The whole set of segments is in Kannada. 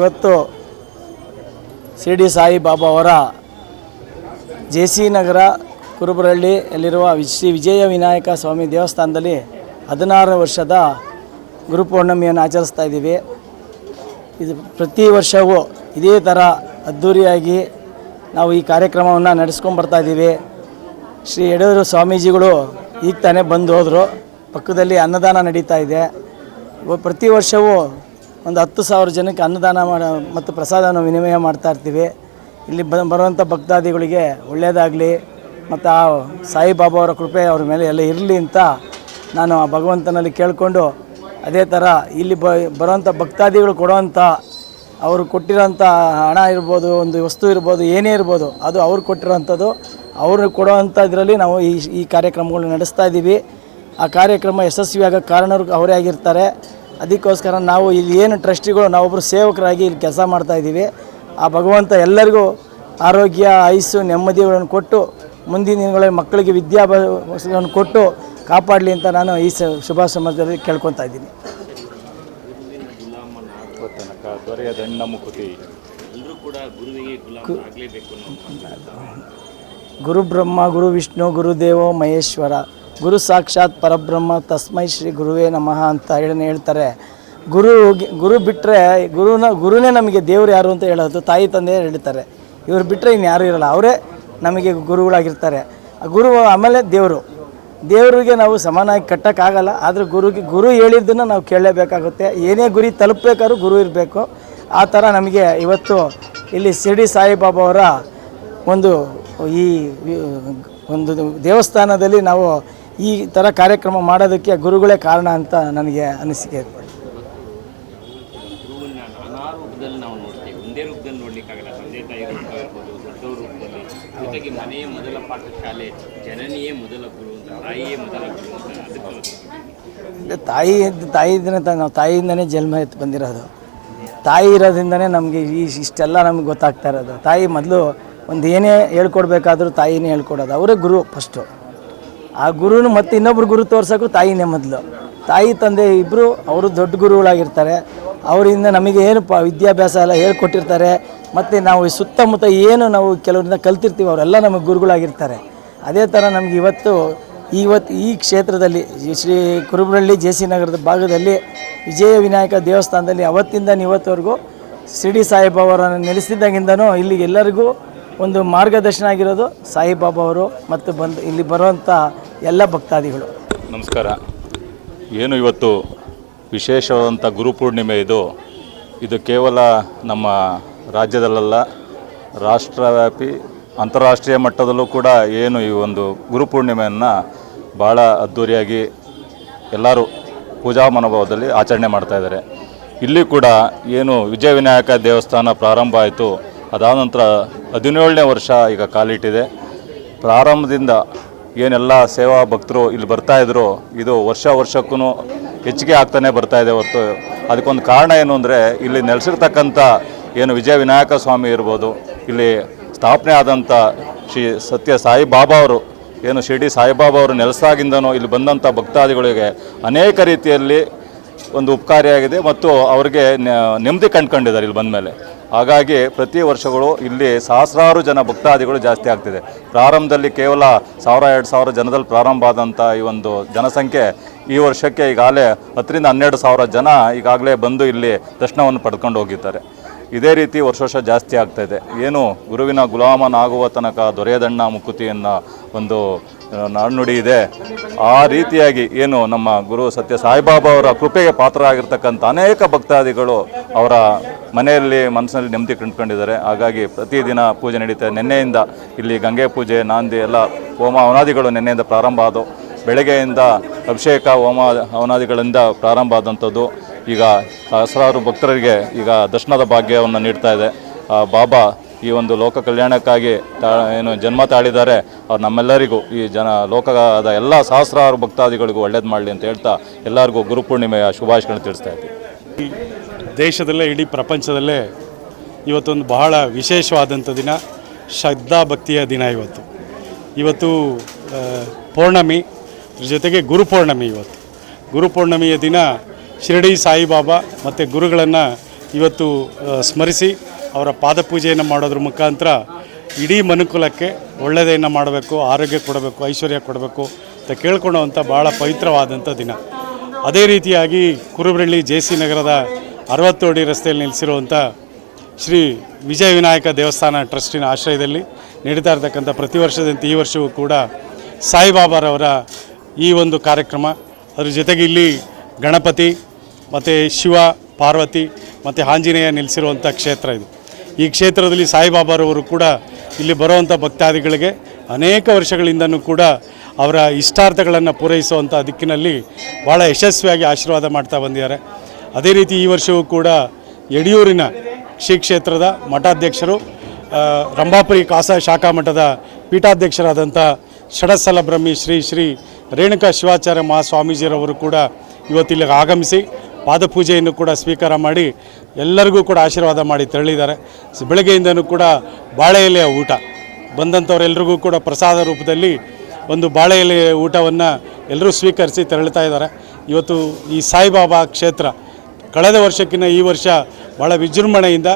ಇವತ್ತು ಶಿರ್ಡಿ ಸಾಯಿ ಬಾಬಾ ಅವರ ಜೆ ಸಿ ನಗರ ಕುರುಬರಹಳ್ಳಿಯಲ್ಲಿರುವ ಶ್ರೀ ವಿಜಯ ವಿನಾಯಕ ಸ್ವಾಮಿ ದೇವಸ್ಥಾನದಲ್ಲಿ ಹದಿನಾರು ವರ್ಷದ ಗುರುಪೌರ್ಣಮಿಯನ್ನು ಆಚರಿಸ್ತಾ ಇದ್ದೀವಿ. ಇದು ಪ್ರತಿ ವರ್ಷವೂ ಇದೇ ಥರ ಅದ್ಧೂರಿಯಾಗಿ ನಾವು ಈ ಕಾರ್ಯಕ್ರಮವನ್ನು ನಡೆಸ್ಕೊಂಡು ಬರ್ತಾ ಇದ್ದೀವಿ. ಶ್ರೀ ಯಡೂರು ಸ್ವಾಮೀಜಿಗಳು ಈಗ ತಾನೇ ಬಂದು ಹೋದರು. ಪಕ್ಕದಲ್ಲಿ ಅನ್ನದಾನ ನಡೀತಾ ಇದೆ. ಪ್ರತಿ ವರ್ಷವೂ ಒಂದು ಹತ್ತು ಸಾವಿರ ಜನಕ್ಕೆ ಅನ್ನದಾನ ಮಾಡ ಮತ್ತು ಪ್ರಸಾದವನ್ನು ವಿನಿಮಯ ಮಾಡ್ತಾ ಇರ್ತೀವಿ. ಇಲ್ಲಿ ಬ ಬರುವಂಥ ಭಕ್ತಾದಿಗಳಿಗೆ ಒಳ್ಳೆಯದಾಗಲಿ ಮತ್ತು ಆ ಸಾಯಿಬಾಬಾ ಅವರ ಕೃಪೆ ಅವ್ರ ಮೇಲೆ ಎಲ್ಲ ಇರಲಿ ಅಂತ ನಾನು ಆ ಭಗವಂತನಲ್ಲಿ ಕೇಳಿಕೊಂಡು ಅದೇ ಥರ ಇಲ್ಲಿ ಬ ಬರೋವಂಥ ಭಕ್ತಾದಿಗಳು ಕೊಡುವಂಥ ಅವರು ಕೊಟ್ಟಿರೋಂಥ ಹಣ ಇರ್ಬೋದು, ಒಂದು ವಸ್ತು ಇರ್ಬೋದು, ಏನೇ ಇರ್ಬೋದು, ಅದು ಅವ್ರು ಕೊಟ್ಟಿರೋವಂಥದ್ದು ಅವರು ಕೊಡುವಂಥ ಇದರಲ್ಲಿ ನಾವು ಈ ಈ ಕಾರ್ಯಕ್ರಮಗಳನ್ನ ನಡೆಸ್ತಾ ಇದ್ದೀವಿ. ಆ ಕಾರ್ಯಕ್ರಮ ಯಶಸ್ವಿಯಾಗೋ ಕಾರಣರು ಅವರೇ ಆಗಿರ್ತಾರೆ. ಅದಕ್ಕೋಸ್ಕರ ನಾವು ಇಲ್ಲಿ ಏನು ಟ್ರಸ್ಟಿಗಳು ನಾವೊಬ್ಬರು ಸೇವಕರಾಗಿ ಇಲ್ಲಿ ಕೆಲಸ ಮಾಡ್ತಾ ಇದ್ದೀವಿ. ಆ ಭಗವಂತ ಎಲ್ಲರಿಗೂ ಆರೋಗ್ಯ ಆಯುಸ್ಸು ನೆಮ್ಮದಿಗಳನ್ನು ಕೊಟ್ಟು, ಮುಂದಿನ ದಿನಗಳಲ್ಲಿ ಮಕ್ಕಳಿಗೆ ವಿದ್ಯಾಭ್ಯಾಸಗಳನ್ನು ಕೊಟ್ಟು ಕಾಪಾಡಲಿ ಅಂತ ನಾನು ಈ ಶುಭ ಸಮಾಜದಲ್ಲಿ ಕೇಳ್ಕೊತಾ ಇದ್ದೀನಿ. ಗುರು ಬ್ರಹ್ಮ ಗುರು ವಿಷ್ಣು ಗುರುದೇವೋ ಮಹೇಶ್ವರ. ಗುರು ಸಾಕ್ಷಾತ್ ಪರಬ್ರಹ್ಮ, ತಸ್ಮೈ ಶ್ರೀ ಗುರುವೇ ನಮಃ ಅಂತ ಹೇಳಿ ಹೇಳ್ತಾರೆ. ಗುರು ಗುರು ಬಿಟ್ಟರೆ ಗುರುನ, ಗುರುನೇ ನಮಗೆ ದೇವರು ಯಾರು ಅಂತ ಹೇಳೋದು ತಾಯಿ ತಂದೆ ಹೇಳ್ತಾರೆ. ಇವ್ರು ಬಿಟ್ಟರೆ ಇನ್ನು ಯಾರೂ ಇರಲ್ಲ. ಅವರೇ ನಮಗೆ ಗುರುಗಳಾಗಿರ್ತಾರೆ. ಗುರು ಆಮೇಲೆ ದೇವರು. ದೇವರಿಗೆ ನಾವು ಸಮಾನವಾಗಿ ಕಟ್ಟೋಕ್ಕಾಗಲ್ಲ. ಆದರೆ ಗುರುಗೆ, ಗುರು ಹೇಳಿದ್ದನ್ನು ನಾವು ಕೇಳಲೇಬೇಕಾಗುತ್ತೆ. ಏನೇ ಗುರಿ ತಲುಪಬೇಕಾದ್ರೂ ಗುರು ಇರಬೇಕು. ಆ ಥರ ನಮಗೆ ಇವತ್ತು ಇಲ್ಲಿ ಶಿರ್ಡಿ ಸಾಯಿಬಾಬಾ ಅವರ ಒಂದು ಈ ಒಂದು ದೇವಸ್ಥಾನದಲ್ಲಿ ನಾವು ಈ ಥರ ಕಾರ್ಯಕ್ರಮ ಮಾಡೋದಕ್ಕೆ ಗುರುಗಳೇ ಕಾರಣ ಅಂತ ನನಗೆ ಅನಿಸಿಕೆ ತಾಯಿ ತಾಯಿ ನಾವು ತಾಯಿಯಿಂದನೇ ಜನ್ಮ ಎತ್ತು ಬಂದಿರೋದು. ತಾಯಿ ಇರೋದ್ರಿಂದನೇ ನಮಗೆ ಈ ಇಷ್ಟೆಲ್ಲ ನಮ್ಗೆ ಗೊತ್ತಾಗ್ತಾ ಇರೋದು. ತಾಯಿ ಮೊದಲು ಒಂದು ಏನೇ ಹೇಳ್ಕೊಡ್ಬೇಕಾದ್ರೂ ತಾಯಿನೇ ಹೇಳ್ಕೊಡೋದು. ಅವರೇ ಗುರು ಫಸ್ಟು ಆ ಗುರುನು ಮತ್ತೆ ಇನ್ನೊಬ್ರು ಗುರು ತೋರ್ಸೋಕ್ಕೂ ತಾಯಿನೇ ಮೊದಲು. ತಾಯಿ, ತಂದೆ ಇಬ್ಬರು ಅವರು ದೊಡ್ಡ ಗುರುಗಳಾಗಿರ್ತಾರೆ. ಅವರಿಂದ ನಮಗೆ ಏನು ಪ ವಿದ್ಯಾಭ್ಯಾಸ ಎಲ್ಲ ಹೇಳ್ಕೊಟ್ಟಿರ್ತಾರೆ. ಮತ್ತು ನಾವು ಸುತ್ತಮುತ್ತ ಏನು ನಾವು ಕೆಲವರಿಂದ ಕಲ್ತಿರ್ತೀವಿ ಅವರೆಲ್ಲ ನಮಗೆ ಗುರುಗಳಾಗಿರ್ತಾರೆ. ಅದೇ ಥರ ನಮ್ಗೆ ಇವತ್ತು ಇವತ್ತು ಈ ಕ್ಷೇತ್ರದಲ್ಲಿ ಶ್ರೀ ಕುರುಬರಳ್ಳಿ ಜೆ ಸಿ ನಗರದ ಭಾಗದಲ್ಲಿ ವಿಜಯ ವಿನಾಯಕ ದೇವಸ್ಥಾನದಲ್ಲಿ ಅವತ್ತಿಂದ ಇವತ್ತವರೆಗೂ ಸಾಹೇಬ್ ಅವರನ್ನು ನೆಲೆಸಿದ್ದಾಗಿಂದನೂ ಇಲ್ಲಿ ಎಲ್ಲರಿಗೂ ಒಂದು ಮಾರ್ಗದರ್ಶನ ಆಗಿರೋದು ಸಾಯಿಬಾಬಾ ಅವರು ಮತ್ತು ಬಂದು ಇಲ್ಲಿ ಬರುವಂಥ ಎಲ್ಲ ಭಕ್ತಾದಿಗಳು. ನಮಸ್ಕಾರ. ಏನು ಇವತ್ತು ವಿಶೇಷವಾದಂಥ ಗುರುಪೂರ್ಣಿಮೆ ಇದು? ಇದು ಕೇವಲ ನಮ್ಮ ರಾಜ್ಯದಲ್ಲ ರಾಷ್ಟ್ರವ್ಯಾಪಿ, ಅಂತಾರಾಷ್ಟ್ರೀಯ ಮಟ್ಟದಲ್ಲೂ ಕೂಡ ಏನು ಈ ಒಂದು ಗುರುಪೂರ್ಣಿಮೆಯನ್ನು ಭಾಳ ಅದ್ಧೂರಿಯಾಗಿ ಎಲ್ಲರೂ ಪೂಜಾ ಮನೋಭಾವದಲ್ಲಿ ಆಚರಣೆ ಮಾಡ್ತಾಯಿದ್ದಾರೆ ಇಲ್ಲಿ ಕೂಡ ಏನು ವಿಜಯ ವಿನಾಯಕ ದೇವಸ್ಥಾನ ಪ್ರಾರಂಭ ಆಯಿತು. ಅದಾದ ನಂತರ ಹದಿನೇಳನೇ ವರ್ಷ ಈಗ ಕಾಲಿಟ್ಟಿದೆ. ಪ್ರಾರಂಭದಿಂದ ಏನೆಲ್ಲ ಸೇವಾ ಭಕ್ತರು ಇಲ್ಲಿ ಬರ್ತಾ ಇದ್ರು, ಇದು ವರ್ಷ ವರ್ಷಕ್ಕೂ ಹೆಚ್ಚಿಗೆ ಆಗ್ತಾನೆ ಬರ್ತಾ ಇದೆ ಹೊರತು. ಅದಕ್ಕೊಂದು ಕಾರಣ ಏನು ಅಂದರೆ, ಇಲ್ಲಿ ನೆಲೆಸಿರ್ತಕ್ಕಂಥ ಏನು ವಿಜಯ ವಿನಾಯಕ ಸ್ವಾಮಿ ಇರ್ಬೋದು, ಇಲ್ಲಿ ಸ್ಥಾಪನೆ ಆದಂಥ ಶ್ರೀ ಸತ್ಯ ಸಾಯಿಬಾಬಾ ಅವರು, ಏನು ಶಿರ್ಡಿ ಸಾಯಿಬಾಬಾ ಅವರು ನೆಲೆಸಾಗಿಂದನೂ ಇಲ್ಲಿ ಬಂದಂಥ ಭಕ್ತಾದಿಗಳಿಗೆ ಅನೇಕ ರೀತಿಯಲ್ಲಿ ಒಂದು ಉಪಕಾರಿಯಾಗಿದೆ ಮತ್ತು ಅವರಿಗೆ ನೆಮ್ಮದಿ ಕಂಡ್ಕೊಂಡಿದ್ದಾರೆ ಇಲ್ಲಿ ಬಂದ ಮೇಲೆ ಹಾಗಾಗಿ ಪ್ರತಿ ವರ್ಷಗಳು ಇಲ್ಲಿ ಸಹಸ್ರಾರು ಜನ ಭಕ್ತಾದಿಗಳು ಜಾಸ್ತಿ ಆಗ್ತಿದೆ. ಪ್ರಾರಂಭದಲ್ಲಿ ಕೇವಲ ಸಾವಿರ, ಎರಡು ಸಾವಿರ ಜನದಲ್ಲಿ ಪ್ರಾರಂಭ ಆದಂಥ ಈ ಒಂದು ಜನಸಂಖ್ಯೆ ಈ ವರ್ಷಕ್ಕೆ ಈಗಾಗಲೇ ಹತ್ತರಿಂದ ಹನ್ನೆರಡು ಸಾವಿರ ಜನ ಈಗಾಗಲೇ ಬಂದು ಇಲ್ಲಿ ದರ್ಶನವನ್ನು ಪಡ್ಕೊಂಡು ಹೋಗಿದ್ದಾರೆ. ಇದೇ ರೀತಿ ವರ್ಷ ವರ್ಷ ಜಾಸ್ತಿ ಆಗ್ತಾ ಇದೆ. ಏನು ಗುರುವಿನ ಗುಲಾಮನಾಗುವ ತನಕ ದೊರೆಯದಣ್ಣ ಮುಕುತಿ ಅನ್ನೋ ಒಂದು ನಾಣ್ಣುಡಿ ಇದೆ. ಆ ರೀತಿಯಾಗಿ ಏನು ನಮ್ಮ ಗುರು ಸತ್ಯ ಸಾಯಿಬಾಬಾ ಅವರ ಕೃಪೆಗೆ ಪಾತ್ರರಾಗಿರ್ತಕ್ಕಂಥ ಅನೇಕ ಭಕ್ತಾದಿಗಳು ಅವರ ಮನೆಯಲ್ಲಿ ಮನಸ್ಸಿನಲ್ಲಿ ನೆಮ್ಮದಿ ಕಂಡುಕೊಂಡಿದ್ದಾರೆ. ಹಾಗಾಗಿ ಪ್ರತಿದಿನ ಪೂಜೆ ನಡೀತಾ ನಿನ್ನೆಯಿಂದ ಇಲ್ಲಿ ಗಂಗೆ ಪೂಜೆ, ನಾಂದಿ, ಎಲ್ಲ ಹೋಮ, ಅವನಾದಿಗಳು ನಿನ್ನೆಯಿಂದ ಪ್ರಾರಂಭ ಆದವು. ಬೆಳಗ್ಗೆಯಿಂದ ಅಭಿಷೇಕ ಹೋಮ ಹವನಾದಿಗಳಿಂದ ಪ್ರಾರಂಭ ಆದಂಥದ್ದು. ಈಗ ಸಹಸ್ರಾರು ಭಕ್ತರಿಗೆ ಈಗ ದರ್ಶನದ ಭಾಗ್ಯವನ್ನು ನೀಡ್ತಾ ಇದೆ. ಬಾಬಾ ಈ ಒಂದು ಲೋಕ ಕಲ್ಯಾಣಕ್ಕಾಗಿ ತಾ, ಏನು ಜನ್ಮ ತಾಳಿದ್ದಾರೆ. ಅವ್ರು ನಮ್ಮೆಲ್ಲರಿಗೂ ಈ ಜನ ಲೋಕದ ಎಲ್ಲ ಸಹಸ್ರಾರು ಭಕ್ತಾದಿಗಳಿಗೂ ಒಳ್ಳೇದು ಮಾಡಲಿ ಅಂತ ಹೇಳ್ತಾ ಎಲ್ಲರಿಗೂ ಗುರುಪೂರ್ಣಿಮೆಯ ಶುಭಾಶಯಗಳನ್ನು ತಿಳಿಸ್ತಾ ಇದ್ದೀವಿ ದೇಶದಲ್ಲೇ, ಇಡೀ ಪ್ರಪಂಚದಲ್ಲೇ ಇವತ್ತೊಂದು ಬಹಳ ವಿಶೇಷವಾದಂಥ ದಿನ. ಶ್ರದ್ಧಾ ಭಕ್ತಿಯ ದಿನ ಇವತ್ತು. ಇವತ್ತು ಪೌರ್ಣಮಿ. ಅದ್ರ ಜೊತೆಗೆ ಗುರುಪೌರ್ಣಮಿ ಇವತ್ತು. ಗುರುಪೌರ್ಣಮಿಯ ದಿನ ಶಿರಡಿ ಸಾಯಿಬಾಬಾ ಮತ್ತು ಗುರುಗಳನ್ನು ಇವತ್ತು ಸ್ಮರಿಸಿ ಅವರ ಪಾದಪೂಜೆಯನ್ನು ಮಾಡೋದ್ರ ಮುಖಾಂತರ ಇಡೀ ಮನುಕುಲಕ್ಕೆ ಒಳ್ಳೆಯದನ್ನು ಮಾಡಬೇಕು, ಆರೋಗ್ಯ ಕೊಡಬೇಕು, ಐಶ್ವರ್ಯ ಕೊಡಬೇಕು ಅಂತ ಕೇಳ್ಕೊಳ್ಳೋವಂಥ ಭಾಳ ಪವಿತ್ರವಾದಂಥ ದಿನ. ಅದೇ ರೀತಿಯಾಗಿ ಕುರುಬರಳ್ಳಿ ಜೆ ಸಿ ನಗರದ ಅರವತ್ತು ಅಡಿ ರಸ್ತೆಯಲ್ಲಿ ನಿಲ್ಲಿಸಿರುವಂಥ ಶ್ರೀ ವಿಜಯ ವಿನಾಯಕ ದೇವಸ್ಥಾನ ಟ್ರಸ್ಟಿನ ಆಶ್ರಯದಲ್ಲಿ ನಡೀತಾ ಇರತಕ್ಕಂಥ ಪ್ರತಿ ವರ್ಷದಂತೆ ಈ ವರ್ಷವೂ ಕೂಡ ಸಾಯಿಬಾಬಾರವರ ಈ ಒಂದು ಕಾರ್ಯಕ್ರಮ. ಅದ್ರ ಜೊತೆಗೆ ಇಲ್ಲಿ ಗಣಪತಿ, ಮತ್ತು ಶಿವ, ಪಾರ್ವತಿ, ಮತ್ತು ಆಂಜನೇಯ ನೆಲೆಸಿರುವಂಥ ಕ್ಷೇತ್ರ ಇದು. ಈ ಕ್ಷೇತ್ರದಲ್ಲಿ ಸಾಯಿಬಾಬಾರವರು ಕೂಡ ಇಲ್ಲಿ ಬರುವಂಥ ಭಕ್ತಾದಿಗಳಿಗೆ ಅನೇಕ ವರ್ಷಗಳಿಂದನೂ ಕೂಡ ಅವರ ಇಷ್ಟಾರ್ಥಗಳನ್ನು ಪೂರೈಸುವಂಥ ದಿಕ್ಕಿನಲ್ಲಿ ಭಾಳ ಯಶಸ್ವಿಯಾಗಿ ಆಶೀರ್ವಾದ ಮಾಡ್ತಾ ಬಂದಿದ್ದಾರೆ. ಅದೇ ರೀತಿ ಈ ವರ್ಷವೂ ಕೂಡ ಯಡಿಯೂರಿನ ಶ್ರೀ ಕ್ಷೇತ್ರದ ಮಠಾಧ್ಯಕ್ಷರು ರಂಭಾಪುರಿ ಕಾಸ ಶಾಖಾ ಮಠದ ಪೀಠಾಧ್ಯಕ್ಷರಾದಂಥ ಷಡಸ್ಥಲ ಬ್ರಹ್ಮಿ ಶ್ರೀ ಶ್ರೀ ರೇಣುಕಾ ಶಿವಾಚಾರ್ಯ ಮಹಾಸ್ವಾಮೀಜಿರವರು ಕೂಡ ಇವತ್ತಿಲ್ಲಿ ಆಗಮಿಸಿ ಪಾದಪೂಜೆಯನ್ನು ಕೂಡ ಸ್ವೀಕಾರ ಮಾಡಿ ಎಲ್ಲರಿಗೂ ಕೂಡ ಆಶೀರ್ವಾದ ಮಾಡಿ ತೆರಳಿದ್ದಾರೆ. ಬೆಳಗ್ಗೆಯಿಂದನೂ ಕೂಡ ಬಾಳೆ ಎಲೆಯ ಊಟ. ಬಂದಂಥವರೆಲ್ಲರಿಗೂ ಕೂಡ ಪ್ರಸಾದ ರೂಪದಲ್ಲಿ ಒಂದು ಬಾಳೆ ಎಲೆಯ ಊಟವನ್ನು ಎಲ್ಲರೂ ಸ್ವೀಕರಿಸಿ ತೆರಳುತ್ತಾ ಇದ್ದಾರೆ. ಇವತ್ತು ಈ ಸಾಯಿಬಾಬಾ ಕ್ಷೇತ್ರ ಕಳೆದ ವರ್ಷಕ್ಕಿಂತ ಈ ವರ್ಷ ಭಾಳ ವಿಜೃಂಭಣೆಯಿಂದ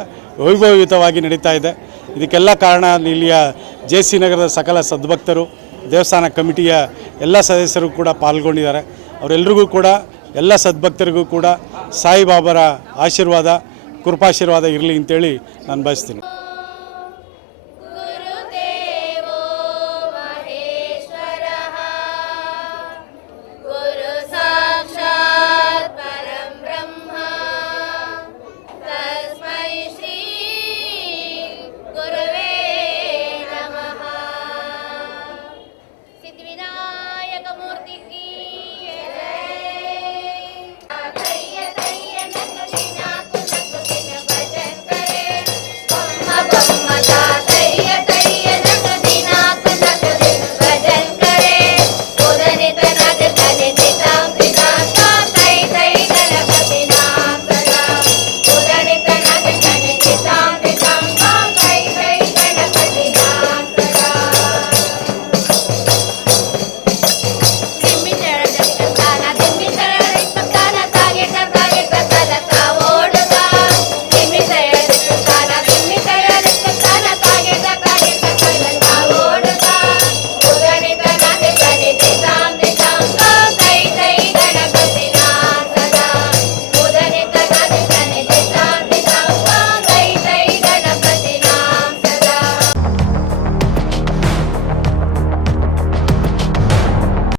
ವೈಭವಯುತವಾಗಿ ನಡೀತಾ ಇದೆ. ಇದಕ್ಕೆಲ್ಲ ಕಾರಣ ಇಲ್ಲಿಯ ಜೆ ಸಿ ನಗರದ ಸಕಲ ಸದ್ಭಕ್ತರು ದೇವಸ್ಥಾನ ಕಮಿಟಿಯ ಎಲ್ಲ ಸದಸ್ಯರು ಕೂಡ ಪಾಲ್ಗೊಂಡಿದ್ದಾರೆ. ಅವರೆಲ್ಲರಿಗೂ ಕೂಡ, ಎಲ್ಲ ಸದ್ಭಕ್ತರಿಗೂ ಕೂಡ ಸಾಯಿಬಾಬರ ಆಶೀರ್ವಾದ, ಕೃಪಾಶೀರ್ವಾದ ಇರಲಿ ಅಂತೇಳಿ ನಾನು ಬಯಸ್ತೀನಿ.